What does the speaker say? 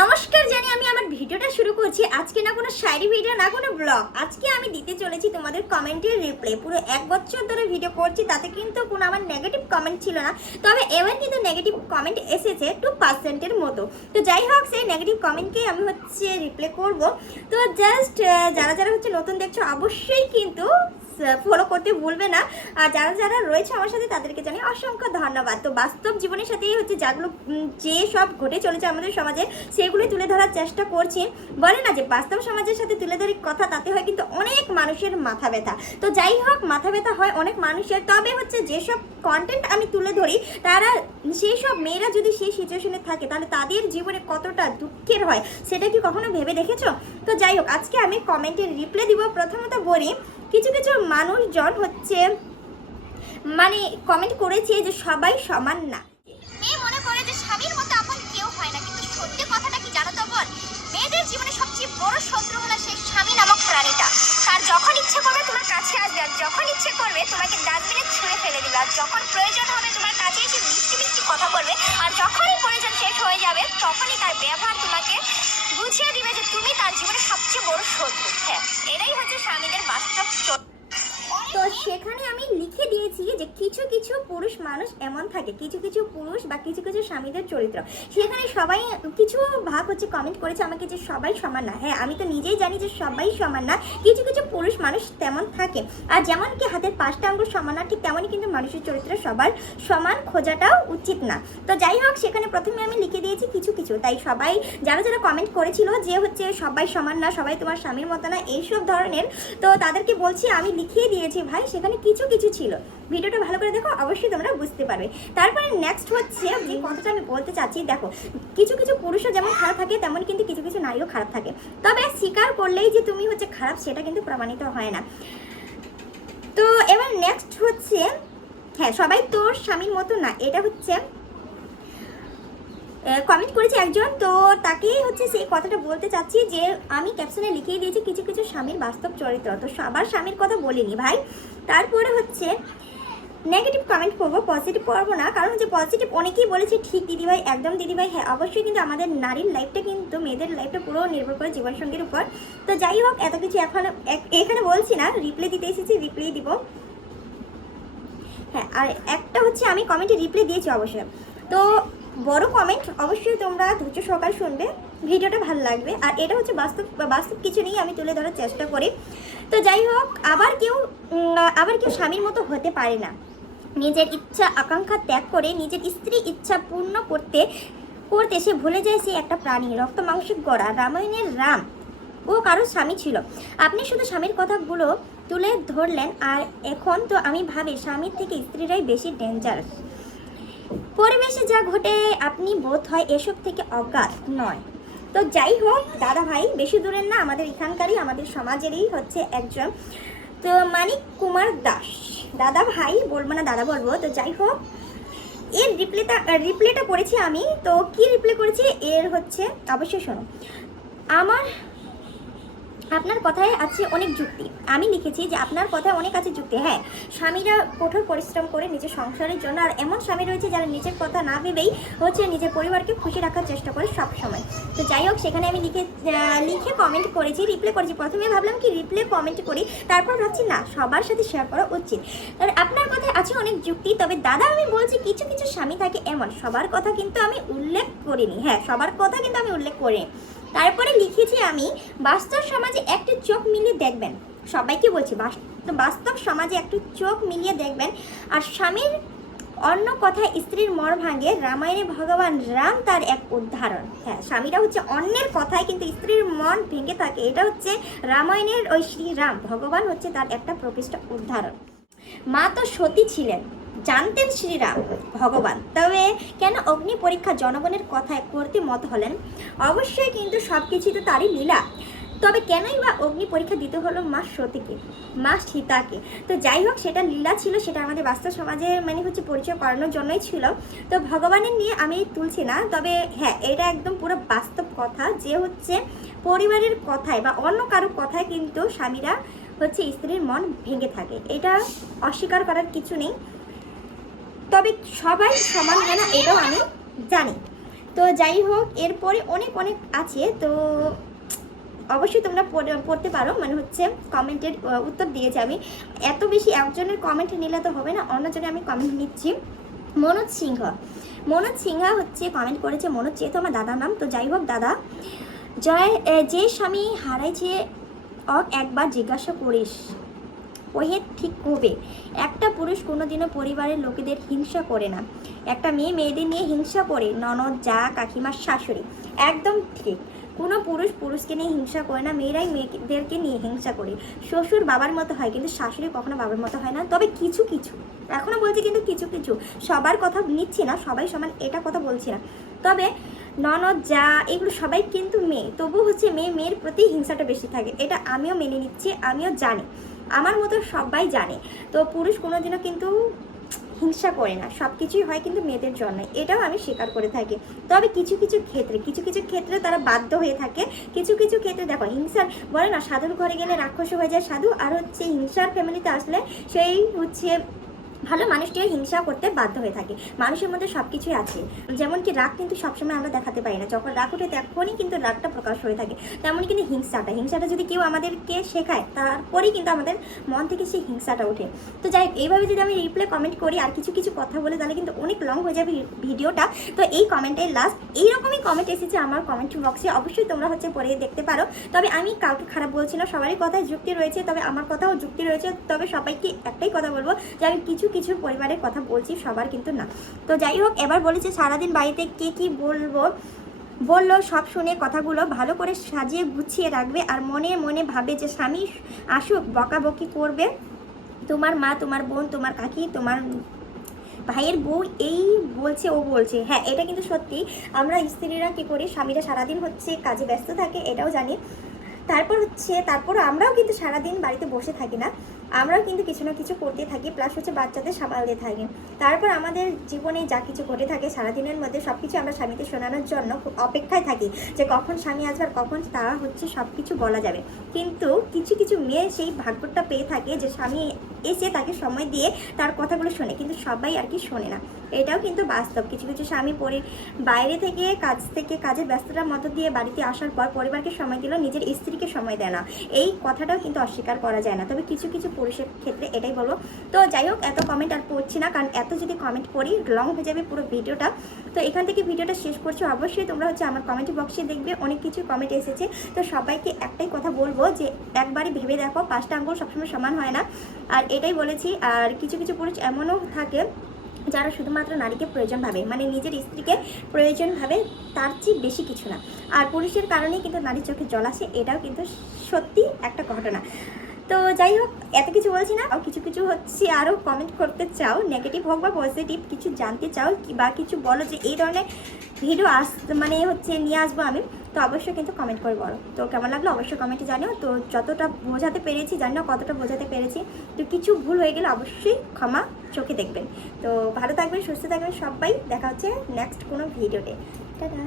নমস্কার জানি আমি আমার ভিডিওটা শুরু করছি। আজকে না কোনো শায়রি ভিডিও না কোনো ব্লগ, আজকে আমি দিতে চলেছি তোমাদের কমেন্টের রিপ্লাই। পুরো 1 বছর ধরে ভিডিও করছি, তাতে কিন্তু কোনো আমার নেগেটিভ কমেন্ট ছিল না, তবে এবার কিন্তু নেগেটিভ কমেন্ট এসেছে 2%-এর মতো। তো যাই হোক, সেই নেগেটিভ কমেন্টকেই আমি রিপ্লাই করব। তো জাস্ট যারা যারা নতুন দেখছো অবশ্যই কিন্তু ফলো করতে ভুলবে না, আর যারা যারা রয়েছে আমার সাথে তাদেরকে জানি অসংখ্য ধন্যবাদ। তো বাস্তব জীবনের সাথেই যেগুলো যে সব ঘটে চলেছে আমাদের সমাজে, সেগুলোই তুলে ধরার চেষ্টা করছি। বলে না যে বাস্তব সমাজের সাথে তুলে ধরি কথা, তাতে হয় কিন্তু অনেক মানুষের মাথা ব্যথা। তো যাই হোক, মাথা ব্যথা হয় অনেক মানুষের, তবে যেসব কন্টেন্ট আমি তুলে ধরি, তারা সেই সব মেয়েরা যদি সেই সিচুয়েশনে থাকে, তাহলে তাদের জীবনে কতটা দুঃখের হয় সেটা কি কখনো ভেবে দেখেছো? তো যাই হোক, আজকে আমি কমেন্টের রিপ্লাই দিব। প্রথমত বলি, কিছু কিছু মানুষজন মানে কমেন্ট করেছে যে সবাই সমান না। মেয়ে মনে করে যে স্বামীর মতো আপন কেউ হয় না, কিন্তু সত্যি কথাটা কি জানো তো বোন? মেয়েদের জীবনে সবচেয়ে বড় শত্রু হলো সেই স্বামী নামক প্রাণীটা। তার যখন ইচ্ছে করবে তোমার কাছে আসবে, আর যখন ইচ্ছে করবে তোমাকে ডাস্টবিনে ছুঁড়ে ফেলে দিবে, আর যখন প্রয়োজন হবে তোমার কাছে এসে মিষ্টি মিষ্টি কথা বলবে, আর যখনই প্রয়োজন শেষ হয়ে যাবে তখনই তার ব্যবহার তোমাকে বুঝিয়ে দিবে যে তুমি তার জীবনে সবচেয়ে বড় শত্রু। হ্যাঁ, এটাই হচ্ছে স্বামীদের বাস্তব চরিত্র। তো সেখানে আমি লিখে দিয়েছি যে কিছু কিছু পুরুষ মানুষ এমন থাকে, কিছু কিছু পুরুষ বা কিছু কিছু স্বামীদের চরিত্র। সেখানে সবাই কিছু ভাগ কমেন্ট করেছে আমাকে যে সবাই সমান না। হ্যাঁ, আমি তো নিজেই জানি যে সবাই সমান না, কিছু কিছু পুরুষ মানুষ তেমন থাকে। আর যেমন কি হাতের 5টা আঙ্গুল সমান না, ঠিক তেমনই কিন্তু মানুষের চরিত্র সবার সমান খোঁজাটাও উচিত না। তো যাই হোক, সেখানে প্রথমে আমি লিখে দিয়েছি কিছু কিছু। তাই সবাই যারা যারা কমেন্ট করেছিল যে সবাই সমান না, সবাই তোমার স্বামীর মতো না, এইসব ধরনের, তো তাদেরকে বলছি আমি লিখিয়ে দিয়েছি ভাই, সেখানে কিছু কিছু ছিল। ভিডিওটা ভালো করে দেখো, অবশ্যই তোমরা বুঝতে পারবে। তারপরে নেক্সট যে কথাটা আমি বলতে চাচ্ছি, দেখো কিছু কিছু পুরুষও যেমন খারাপ থাকে, তেমন কিন্তু কিছু কিছু নারীও খারাপ থাকে। তবে স্বীকার করলেই যে তুমি খারাপ, সেটা কিন্তু প্রমাণিত হয় না। তো এবার নেক্সট হ্যাঁ, সবাই তোর স্বামীর মতো না, এটা কমেন্ট করেছে একজন। তো তাকেই সেই কথাটা বলতে চাচ্ছি যে আমি ক্যাপশনে লিখেই দিয়েছি কিছু কিছু স্বামীর বাস্তব চরিত্র। তো সবার স্বামীর কথা বলিনি ভাই। তারপরে নেগেটিভ কমেন্ট করবো, পজিটিভ করবো না, কারণ পজিটিভ অনেকেই বলেছে ঠিক দিদিভাই, একদম দিদিভাই। হ্যাঁ, অবশ্যই কিন্তু আমাদের নারীর লাইফটা কিন্তু মেয়েদের লাইফটা পুরো নির্ভর করে জীবনসঙ্গীর উপর। তো যাই হোক, এত কিছু এখানে বলছি না, রিপ্লাই দিতে এসেছি, রিপ্লাই দিব। হ্যাঁ, আর একটা আমি কমেন্টে রিপ্লাই দিয়েছি অবশ্যই। তো বড় কমেন্ট অবশ্যই তোমরা ধৈর্য সহকারে শুনবে, ভিডিওটা ভালো লাগবে। আর এটা বাস্তব কিছু নেই, আমি তুলে ধরার চেষ্টা করি। তো যাই হোক, আবার কেউ স্বামীর মতো হতে পারে না। নিজের ইচ্ছা আকাঙ্ক্ষা ত্যাগ করে নিজের স্ত্রী ইচ্ছা পূর্ণ করতে করতে সে ভুলে যায় সে একটা প্রাণী, রক্ত মাংসে গড়া। রামায়ণের রাম ও কারো স্বামী ছিল। আপনি শুধু স্বামীর কথাগুলো তুলে ধরলেন, আর এখন তো আমি ভাবি স্বামীর থেকে স্ত্রীরাই বেশি ডেঞ্জারাস। পরিবেশে যা ঘটে আপনি বোধ হয় এসব থেকে অজ্ঞাত নয়। তো যাই হোক দাদা ভাই, বেশি দূরের না, আমাদের এখানকারই, আমাদের সমাজেরই একজন। তো মানিক কুমার দাস, দাদা ভাই বলবো না, দাদা বলবো। তো যাই হোক, এর রিপ্লাইটা করেছি আমি। তো কি রিপ্লাই করেছি এর অবশ্যই শোনো। আপনার কথায় আছে অনেক যুক্তি। আমি লিখেছি যে আপনার কথায় অনেক আছে যুক্তি। হ্যাঁ, স্বামীরা কঠোর পরিশ্রম করে নিজের সংসারের জন্য, আর এমন স্বামী রয়েছে যারা নিজের কথা না ভেবেই নিজের পরিবারকে খুশি রাখার চেষ্টা করে সব সময়। তো যাই হোক, সেখানে আমি লিখে কমেন্ট করেছি, রিপ্লাই করেছি। প্রথমে ভাবলাম কি রিপ্লাই কমেন্ট করি, তারপর ভাবছি না, সবার সাথে শেয়ার করা উচিত। আপনার কথায় আছে অনেক যুক্তি, তবে দাদা আমি বলছি কিছু কিছু স্বামী থাকে এমন, সবার কথা কিন্তু আমি উল্লেখ করিনি। হ্যাঁ, সবার কথা কিন্তু আমি উল্লেখ করিনি। তারপরে লিখেছি আমি, বাস্তব সমাজে একটু চোখ মিলিয়ে দেখবেন, সবাইকে বলছি বাস্তব সমাজে একটু চোখ মিলিয়ে দেখবেন, আর স্বামীর অন্য কথায় স্ত্রীর মন ভাঙে। রামায়ণে ভগবান রাম তার এক উদাহরণ। হ্যাঁ, স্বামীরা অন্যের কথায় কিন্তু স্ত্রীর মন ভেঙে থাকে, এটা রামায়ণের ওই শ্রীরাম ভগবান তার একটা প্রকৃষ্ট উদাহরণ। মা তো সতী ছিলেন, জানতেন শ্রীরাম ভগবান, তবে কেন অগ্নি পরীক্ষা জনগণের কথায় করতে মত হলেন? অবশ্যই কিন্তু সব কিছুই তো তারই লীলা, তবে কেনই বা অগ্নি পরীক্ষা দিতে হলো মা সতীকে, মা সীতাকে? তো যাই হোক, সেটা লীলা ছিল, সেটা আমাদের বাস্তব সমাজে পরিচয় করানোর জন্যই ছিল। তো ভগবানের নিয়ে আমি তুলছি না, তবে হ্যাঁ, এটা একদম পুরো বাস্তব কথা যে পরিবারের কথায় বা অন্য কারো কথায় কিন্তু স্বামীরা স্ত্রীর মন ভেঙে থাকে, এটা অস্বীকার করার কিছু নেই। তবে সবাই সমান হয় না, এটাও আমি জানি। তো যাই হোক, এরপরে অনেক অনেক আছে, তো অবশ্যই তোমরা পড়তে পারো, মানে হচ্ছে কমেন্টের উত্তর দিয়েছি আমি। এত বেশি একজনের কমেন্ট নিলে তো হবে না, অন্যজনে আমি কমেন্ট নিচ্ছি। মনোজ সিংহা হচ্ছে কমেন্ট করেছে, মনোজ যেহেতু আমার দাদার নাম। তো যাই হোক দাদা, যে স্বামী হারাইছে একবার জিজ্ঞাসা করিস ওহে ঠিক হবে। একটা পুরুষ কোনোদিনও পরিবারের লোকেদের হিংসা করে না, একটা মেয়ে মেয়েদের নিয়ে হিংসা করে, ননদ, যা, কাকিমা, শাশুড়ি। একদম ঠিক, কোনো পুরুষ পুরুষকে নিয়ে হিংসা করে না, মেয়েরাই মেয়েদেরকে নিয়ে হিংসা করে। শ্বশুর বাবার মতো হয়, কিন্তু শাশুড়ি কখনো বাবার মতো হয় না। তবে কিছু কিছু, এখনও বলছি কিন্তু কিছু কিছু, সবার কথা নিচ্ছি না, সবাই সমান এটা কথা বলছি না। তবে ননদ, যা, এগুলো সবাই কিন্তু মেয়ে, তবু হচ্ছে মেয়ের প্রতি হিংসাটা বেশি থাকে, এটা আমিও মেনে নিচ্ছি, আমিও জানি, আমার মতো সবাই জানে। তো পুরুষ কোনোদিনও কিন্তু হিংসা করে না, সব কিছুই হয় কিন্তু মেয়েদের জন্য, এটাও আমি স্বীকার করে থাকি। তবে কিছু কিছু ক্ষেত্রে তারা বাধ্য হয়ে থাকে। কিছু কিছু ক্ষেত্রে দেখো, হিংসার বলে না, সাধুর ঘরে গেলে রাক্ষস হয়ে যায় সাধু, আর হচ্ছে হিংসার ফ্যামিলিতে আসলে সেই হচ্ছে ভালো মানুষটিও হিংসা করতে বাধ্য হয়ে থাকে। মানুষের মধ্যে সব কিছুই আছে, যেমন কি রাগ কিন্তু সবসময় আমরা দেখাতে পারি না, যখন রাগ ওঠে তখনই কিন্তু রাগটা প্রকাশ হয়ে থাকে। তেমনই কিন্তু হিংসাটা যদি কেউ আমাদেরকে শেখায়, তারপরেই কিন্তু আমাদের মন থেকে সেই হিংসাটা ওঠে। তো যাই হোক, এইভাবে যদি আমি রিপ্লাই কমেন্ট করি আর কিছু কিছু কথা বলে, তাহলে কিন্তু অনেক লং হয়ে যাবে ভিডিওটা। তো এই কমেন্টের লাস্ট এইরকমই কমেন্ট এসেছে আমার কমেন্ট বক্সে, অবশ্যই তোমরা হচ্ছে পরে দেখতে পারো। তবে আমি কাউকে খারাপ বলছি না, সবারই কথায় যুক্তি রয়েছে, তবে আমার কথাও যুক্তি রয়েছে। তবে সবাইকে একটাই কথা বলবো যে আমি কিছু কিছু পরিবারের কথা বলছি, সবার কিন্তু না। তো যাই হোক, এবার বলেছে সারাদিন বাড়িতে কে কি বললো সব শুনে কথাগুলো ভালো করে সাজিয়ে গুছিয়ে রাখবে, আর মনে মনে ভাবে যে স্বামী আসুক বকাবকি করবে, তোমার মা, তোমার বোন, তোমার কাকি, তোমার ভাইয়ের বউ এই বলছে ও বলছে। হ্যাঁ, এটা কিন্তু সত্যি, আমরা স্ত্রীরা কী করি, স্বামীরা সারাদিন হচ্ছে কাজে ব্যস্ত থাকে, এটাও জানি। তারপর আমরাও কিন্তু সারাদিন বাড়িতে বসে থাকি না, আমরাও কিন্তু কিছু না কিছু করতে থাকি, প্লাস হচ্ছে বাচ্চাদের সামালতে থাকি। তারপর আমাদের জীবনে যা কিছু ঘটে থাকে সারাদিনের মধ্যে, সব কিছু আমরা স্বামীকে শোনানোর জন্য অপেক্ষায় থাকি যে কখন স্বামী আসবে আর কখন তা হচ্ছে সব কিছু বলা যাবে। কিন্তু কিছু কিছু মেয়ে সেই ভাগ্যটা পেয়ে থাকে যে স্বামী এসে তাকে সময় দিয়ে তার কথাগুলো শোনে, কিন্তু সবাই আর কি শোনে না, এটাও কিন্তু বাস্তব। কিছু কিছু স্বামী বাইরে থেকে কাজের ব্যস্ততার মধ্য দিয়ে বাড়িতে আসার পর পরিবারকে সময় দিলেও নিজের স্ত্রীকে সময় দেয় না, এই কথাটাও কিন্তু অস্বীকার করা যায় না। তবে কিছু কিছু পুরুষের ক্ষেত্রে এটাই বলবো। তো যাই হোক, এত কমেন্ট আর পড়ছি না, কারণ এত যদি কমেন্ট পড়ি লং হয়ে যাবে পুরো ভিডিওটা। তো এখান থেকে ভিডিওটা শেষ করছি। অবশ্যই তোমরা হচ্ছে আমার কমেন্ট বক্সে দেখবে অনেক কিছু কমেন্ট এসেছে। তো সবাইকে একটাই কথা বলবো যে একবারই ভেবে দেখো, 5টা আঙ্গুল সবসময় সমান হয় না, আর এটাই বলেছি। আর কিছু কিছু পুরুষ এমনও থাকে যারা শুধুমাত্র নারীকে প্রয়োজন ভাবে, মানে নিজের স্ত্রীকে প্রয়োজন ভাবে, তার চেয়ে বেশি কিছু না। আর পুরুষের কারণেই কিন্তু নারীর চোখে জল আসে, এটাও কিন্তু সত্যি একটা ঘটনা। তো যাই হোক, এত কিছু বলছি না, কিছু কিছু হচ্ছে আরও কমেন্ট করতে চাও, নেগেটিভ হোক বা পজিটিভ, কিছু জানতে চাও বা কিছু বলো যে এই ধরনের ভিডিও মানে হচ্ছে নিয়ে আসবো আমি, তো অবশ্যই কিন্তু কমেন্ট করে বলো। তো কেমন লাগলো অবশ্যই কমেন্টে জানিও। তো যতটা বোঝাতে পেরেছি, জানি না কতটা বোঝাতে পেরেছি, তো কিছু ভুল হয়ে গেলে অবশ্যই ক্ষমা চোখে দেখবেন। তো ভালো থাকবেন, সুস্থ থাকবেন সবাই, দেখা হচ্ছে নেক্সট কোনো ভিডিওতে। টাটা।